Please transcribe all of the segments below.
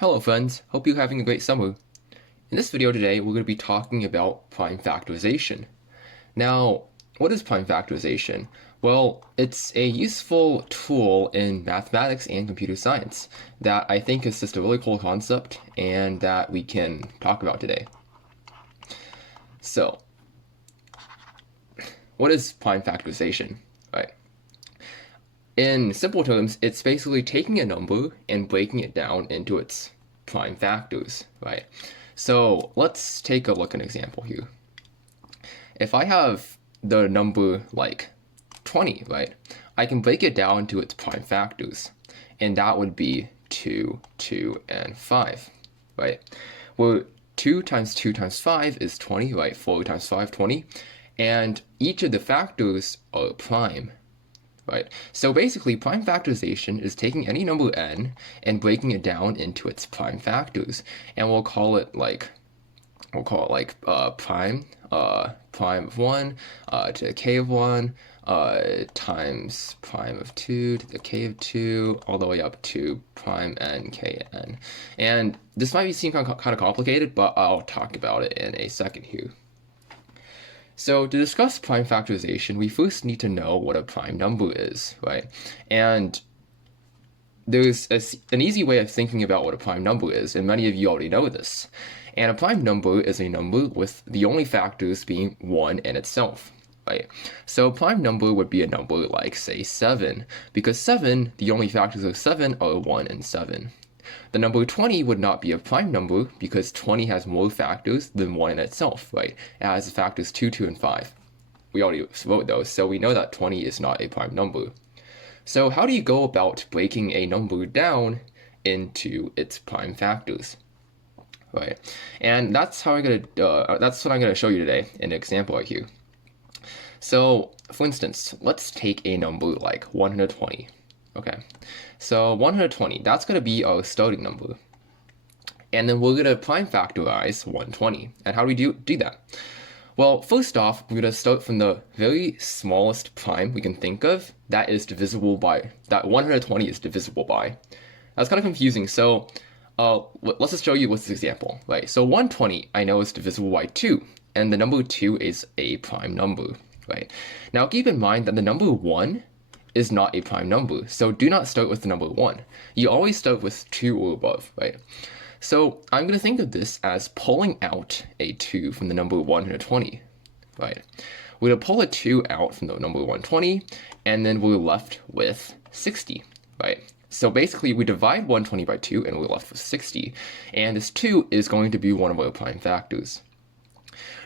Hello friends, hope you're having a great summer. In this video today, we're going to be talking about prime factorization. Now, what is prime factorization? Well, it's a useful tool in mathematics and computer science that I think is just a really cool concept and that we can talk about today. So, what is prime factorization, right? In simple terms, it's basically taking a number and breaking it down into its prime factors, right? So let's take a look at an example here. If I have the number like 20, right, I can break it down to its prime factors, and that would be 2, 2, and 5, right? Well, 2 times 2 times 5 is 20, right? 4 times 5, 20, and each of the factors are prime. Right. So basically, prime factorization is taking any number n and breaking it down into its prime factors, and we'll call it like prime of 1 to the k of 1 times prime of 2 to the k of 2 all the way up to prime n k n. And this might seem kind of complicated, but I'll talk about it in a second here. So to discuss prime factorization, we first need to know what a prime number is, right? And there's an easy way of thinking about what a prime number is, and many of you already know this. And a prime number is a number with the only factors being 1 and itself, right? So a prime number would be a number like, say, 7, because 7, the only factors of 7 are 1 and 7. The number 20 would not be a prime number because 20 has more factors than 1 in itself, right? It has the factors 2, 2, and 5. We already wrote those, so we know that 20 is not a prime number. So how do you go about breaking a number down into its prime factors, right? And that's what I'm gonna show you today in an example right here. So, for instance, let's take a number like 120. Okay, so 120, that's going to be our starting number. And then we're going to prime factorize 120. And how do we do that? Well, first off, we're going to start from the very smallest prime we can think of that 120 is divisible by. That's kind of confusing, so let's just show you with this example, right? So 120, I know is divisible by 2, and the number 2 is a prime number, right? Now keep in mind that the number 1 is not a prime number, so do not start with the number 1. You always start with 2 or above, right? So I'm going to think of this as pulling out a 2 from the number 120, right? We're going to pull a 2 out from the number 120, and then we're left with 60, right? So basically, we divide 120 by 2, and we're left with 60, and this 2 is going to be one of our prime factors.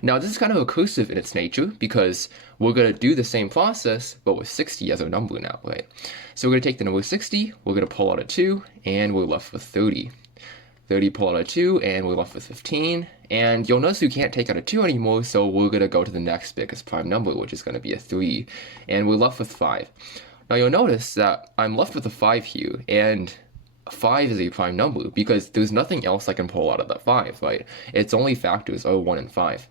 Now, this is kind of recursive in its nature because we're going to do the same process, but with 60 as our number now, right? So we're going to take the number 60, we're going to pull out a 2, and we're left with 30. 30 pull out a 2, and we're left with 15. And you'll notice we can't take out a 2 anymore, so we're going to go to the next biggest prime number, which is going to be a 3. And we're left with 5. Now, you'll notice that I'm left with a 5 here, and 5 is a prime number because there's nothing else I can pull out of that 5, right? Its only factors are 1 and 5.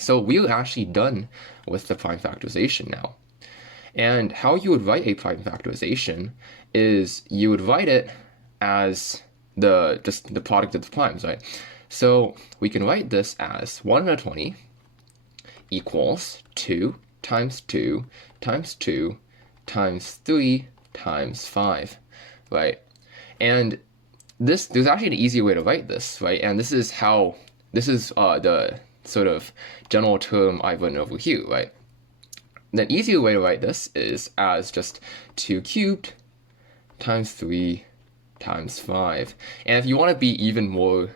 So we're actually done with the prime factorization now. And how you would write a prime factorization is you would write it as just the product of the primes, right? So we can write this as 120 equals 2 times 2 times 2 times 3 times 5, right? And there's actually an easier way to write this, right? And this is the sort of general term I've written over here, right? The easier way to write this is as just 2 cubed times 3 times 5. And if you want to be even more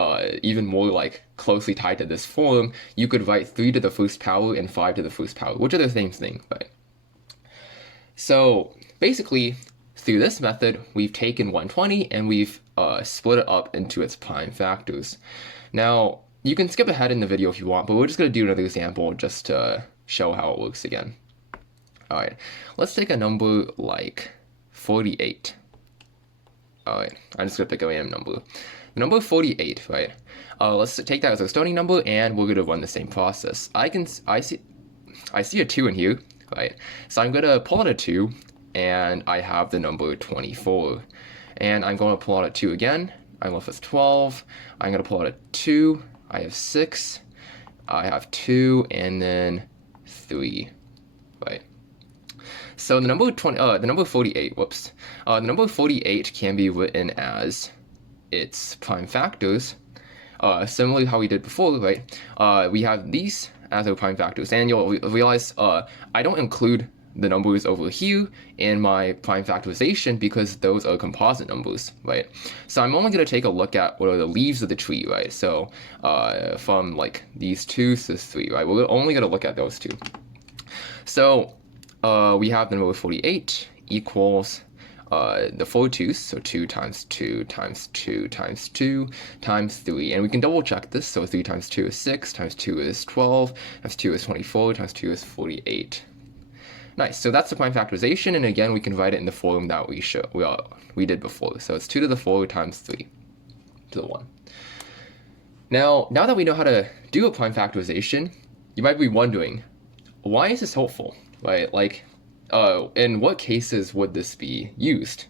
like closely tied to this form, you could write 3 to the first power and 5 to the first power, which are the same thing, right? So basically, through this method, we've taken 120 and we've split it up into its prime factors. Now, you can skip ahead in the video if you want, but we're just going to do another example just to show how it works again. Alright, let's take a number like 48. Alright, I'm just going to pick a random number. The number 48, right? Let's take that as our starting number, and we're going to run the same process. I see a 2 in here, right? So I'm going to pull out a 2, and I have the number 24. And I'm going to pull out a 2 again, I'm left with 12. I'm going to pull out a 2. I have 6. I have 2, and then 3, right? So the number 48, the number 48 can be written as its prime factors, similarly how we did before, right? We have these as our prime factors, and you'll realize I don't include the numbers over here in my prime factorization because those are composite numbers, right? So I'm only going to take a look at what are the leaves of the tree, right? So from like these 2 to 3, right? We're only going to look at those 2. So we have the number 48 equals the 4 2's, so 2 times 2 times 2 times 2 times 3. And we can double check this, so 3 times 2 is 6, times 2 is 12, times 2 is 24, times 2 is 48. Nice, so that's the prime factorization, and again, we can write it in the form that we did before. So it's 2 to the 4 times 3 to the 1. Now that we know how to do a prime factorization, you might be wondering, why is this helpful, right? Like, in what cases would this be used?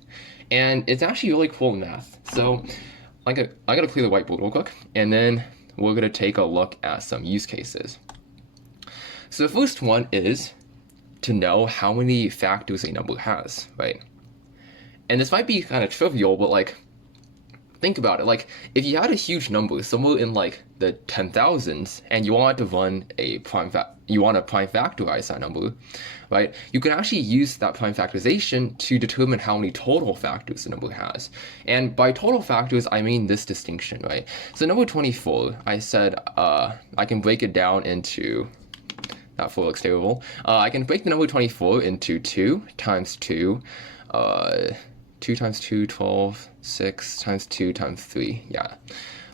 And it's actually really cool in math. So I gotta clear the whiteboard real quick, and then we're gonna take a look at some use cases. So the first one is to know how many factors a number has, right? And this might be kind of trivial, but like, think about it. Like, if you had a huge number, somewhere in like the 10,000s, and you want to run a prime factorize that number, right? You can actually use that prime factorization to determine how many total factors the number has. And by total factors, I mean this distinction, right? So number 24, I said I can break it down into, that 4 looks terrible. I can break the number 24 into 2 times 2, 2 times 2, 12, 6 times 2 times 3, yeah,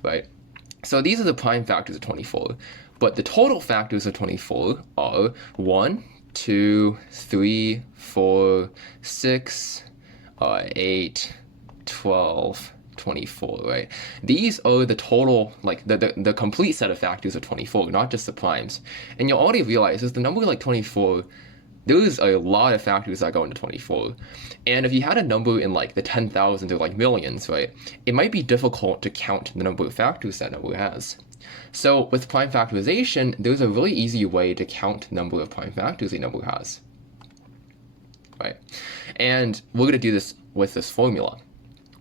right? So these are the prime factors of 24, but the total factors of 24 are 1, 2, 3, 4, 6, 8, 12, 24, right? These are the total, like the complete set of factors of 24, not just the primes. And you'll already realize is the number like 24, there's a lot of factors that go into 24. And if you had a number in like the 10,000s or like millions, right, it might be difficult to count the number of factors that number has. So with prime factorization, there's a really easy way to count the number of prime factors a number has, right? And we're going to do this with this formula.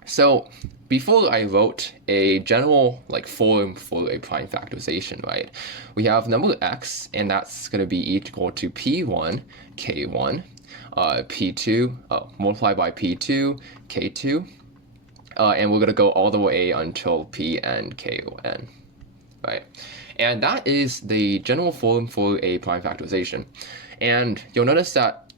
So before I wrote a general like form for a prime factorization, right, we have number x, and that's going to be equal to p1, k1, p2, multiplied by p2, k2, and we're going to go all the way until p and k-n, right? And that is the general form for a prime factorization. And you'll notice that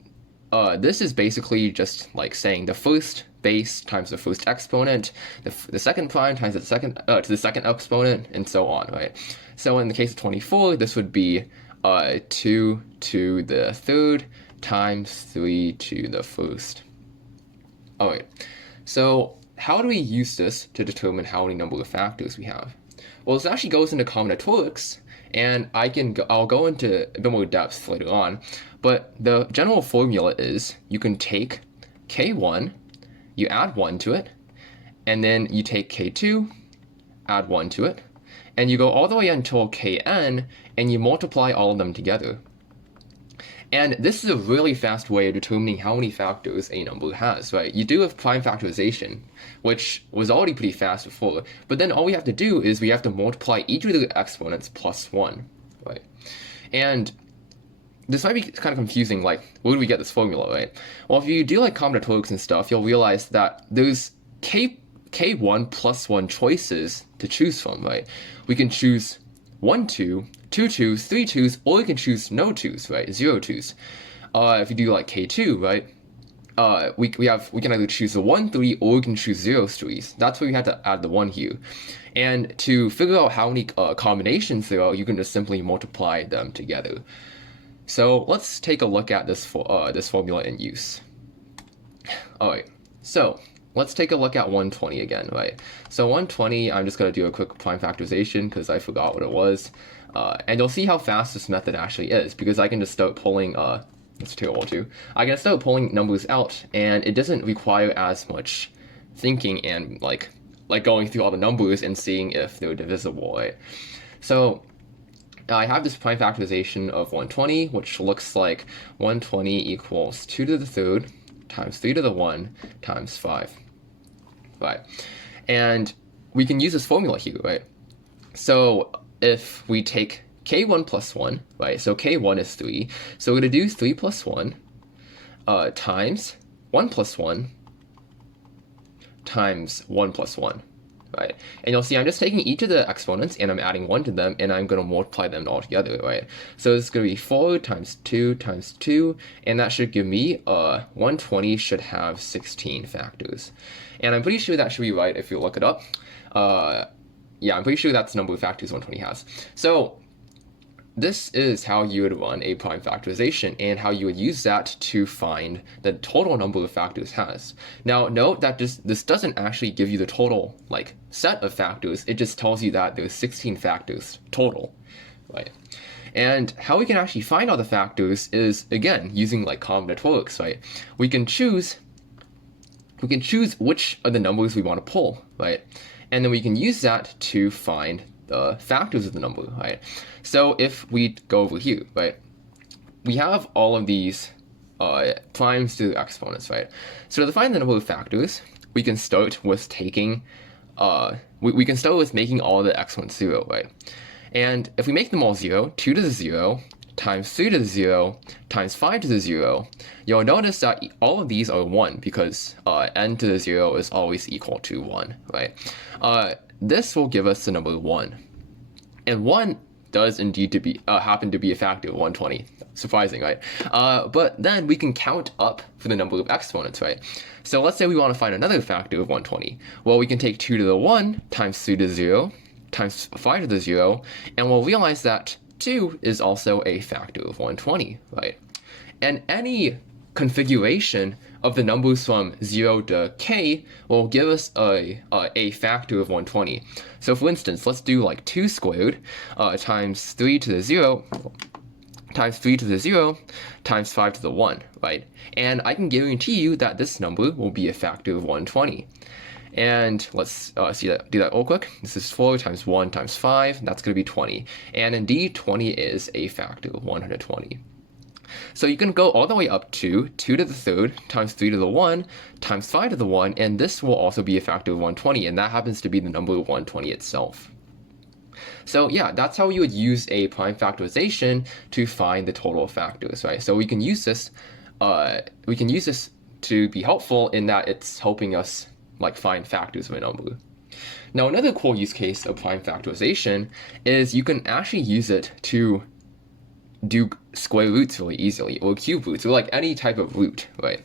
this is basically just like saying the first base times the first exponent, the second prime times the second to the second exponent, and so on, right? So in the case of 24, this would be 2 to the third times 3 to the first. All right, so how do we use this to determine how many number of factors we have? Well, this actually goes into combinatorics, and I'll go into a bit more depth later on, but the general formula is you can take k1, you add 1 to it, and then you take k2, add 1 to it, and you go all the way until kn, and you multiply all of them together. And this is a really fast way of determining how many factors a number has, right? You do have prime factorization, which was already pretty fast before, but then all we have to do is we have to multiply each of the exponents plus 1, right? And this might be kind of confusing, like, where do we get this formula, right? Well, if you do like combinatorics and stuff, you'll realize that there's k1 plus 1 choices to choose from, right? We can choose 1 2, 2 2s, 3 2s, or we can choose no 2s, right? 0 2s. If you do like k2, right? We can either choose the 1 3 or we can choose 0 3s. That's why we have to add the 1 here. And to figure out how many combinations there are, you can just simply multiply them together. So let's take a look at this formula in use. All right, so let's take a look at 120 again, right? So 120, I'm just going to do a quick prime factorization because I forgot what it was. And you'll see how fast this method actually is, because I can just start pulling, it's terrible too. I can start pulling numbers out, and it doesn't require as much thinking and like like going through all the numbers and seeing if they're divisible, right? So I have this prime factorization of 120, which looks like 120 equals 2 to the third times 3 to the 1 times 5, right? And we can use this formula here, right? So if we take k1 plus 1, right? So k1 is 3. So we're going to do 3 plus 1 times 1 plus 1 times 1 plus 1, right? And you'll see I'm just taking each of the exponents and I'm adding 1 to them, and I'm going to multiply them all together, right? So it's going to be 4 times 2 times 2, and that should give me 120 should have 16 factors. And I'm pretty sure that should be right if you look it up. Yeah, I'm pretty sure that's the number of factors 120 has. So this is how you would run a prime factorization and how you would use that to find the total number of factors has. Now note that this doesn't actually give you the total like set of factors, it just tells you that there's 16 factors total, right? And how we can actually find all the factors is, again, using like combinatorics, right? We can choose which of the numbers we want to pull, right? And then we can use that to find the factors of the number, right? So if we go over here, right, we have all of these primes to the exponents, right? So to find the number of factors, we can start with taking, we can start with making all the exponents 0, right? And if we make them all 0, 2 to the 0, times 3 to the 0, times 5 to the 0, you'll notice that all of these are 1 because n to the 0 is always equal to 1, right? This will give us the number 1. And 1 does indeed happen to be a factor of 120. Surprising, right? But then we can count up for the number of exponents, right? So let's say we want to find another factor of 120. Well, we can take 2 to the 1 times 3 to the 0 times 5 to the 0, and we'll realize that 2 is also a factor of 120, right? And any configuration of the numbers from 0 to k will give us a factor of 120. So for instance, let's do like 2 squared times 3 to the 0 times 3 to the 0 times 5 to the 1, right? And I can guarantee you that this number will be a factor of 120. And let's do that real quick. This is 4 times 1 times 5. That's going to be 20. And indeed, 20 is a factor of 120. So you can go all the way up to 2 to the third times 3 to the 1 times 5 to the 1, and this will also be a factor of 120, and that happens to be the number 120 itself. So yeah, that's how you would use a prime factorization to find the total of factors, right? So we can use this to be helpful in that it's helping us like find factors of a number. Now another cool use case of prime factorization is you can actually use it to do square roots really easily, or cube roots, or like any type of root, right?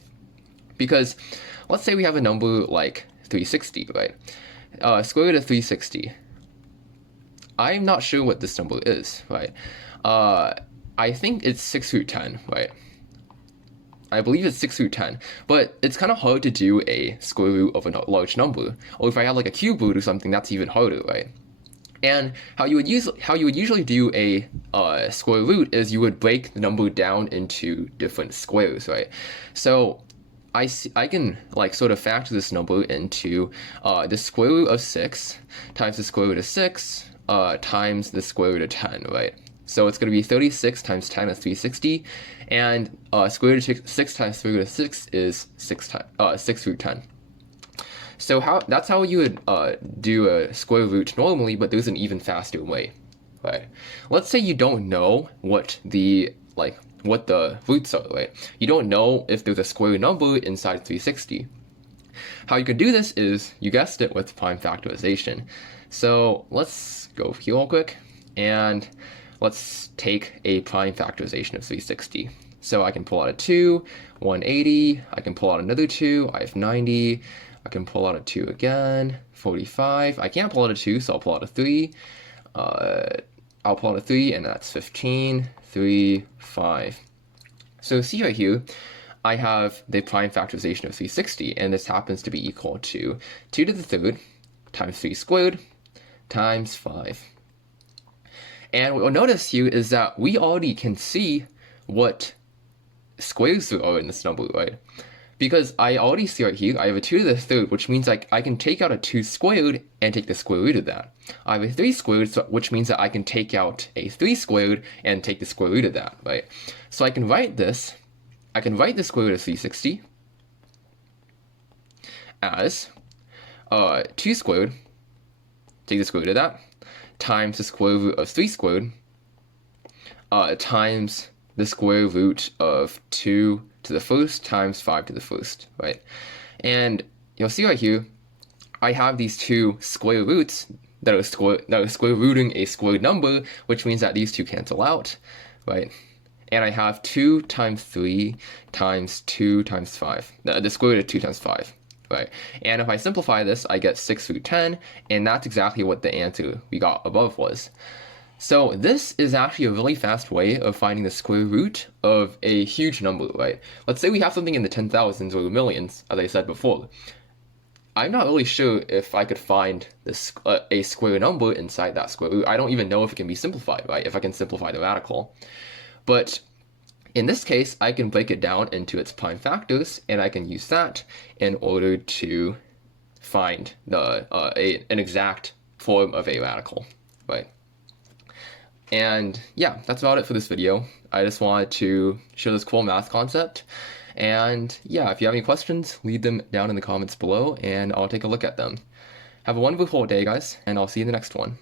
Because let's say we have a number like 360, right? Square root of 360. I'm not sure what this number is, right? I think it's 6 root 10, right? I believe it's 6 root 10, but it's kind of hard to do a square root of a large number. Or if I had like a cube root or something, that's even harder, right? And how you would usually do a square root is you would break the number down into different squares, right? So I can like sort of factor this number into the square root of 6 times the square root of 6 times the square root of 10, right? So it's going to be 36 times 10 is 360, and square root of 6 times square root of 6 is 6 root 10. So that's how you would do a square root normally, but there's an even faster way, right? Let's say you don't know what the roots are, right? You don't know if there's a square number inside 360. How you can do this is, you guessed it, with prime factorization. So let's go here real quick, and let's take a prime factorization of 360. So I can pull out a 2, 180, I can pull out another 2, I have 90, I can pull out a 2 again, 45. I can't pull out a 2, so I'll pull out a 3. I'll pull out a 3, and that's 15, 3, 5. So see right here, I have the prime factorization of 360, and this happens to be equal to 2 to the third times 3 squared times 5. And what we'll notice here is that we already can see what squares there are in this number, right? Because I already see right here, I have a 2 to the third, which means like I can take out a 2 squared and take the square root of that. I have a 3 squared, which means that I can take out a 3 squared and take the square root of that, right? So I can write this, I can write the square root of 360 as 2 squared, take the square root of that, times the square root of 3 squared, times the square root of 2 to the first times 5 to the first, right? And you'll see right here, I have these two square roots that are square rooting a squared number, which means that these two cancel out, right? And I have 2 times 3 times 2 times 5, the square root of 2 times 5, right? And if I simplify this, I get 6 root 10, and that's exactly what the answer we got above was. So this is actually a really fast way of finding the square root of a huge number, right? Let's say we have something in the 10,000s or the millions, as I said before. I'm not really sure if I could find this a square number inside that square root. I don't even know if it can be simplified, right? If I can simplify the radical. But in this case, I can break it down into its prime factors, and I can use that in order to find an exact form of a radical, right? And yeah, that's about it for this video. I just wanted to show this cool math concept. And yeah, if you have any questions, leave them down in the comments below and I'll take a look at them. Have a wonderful day, guys, and I'll see you in the next one.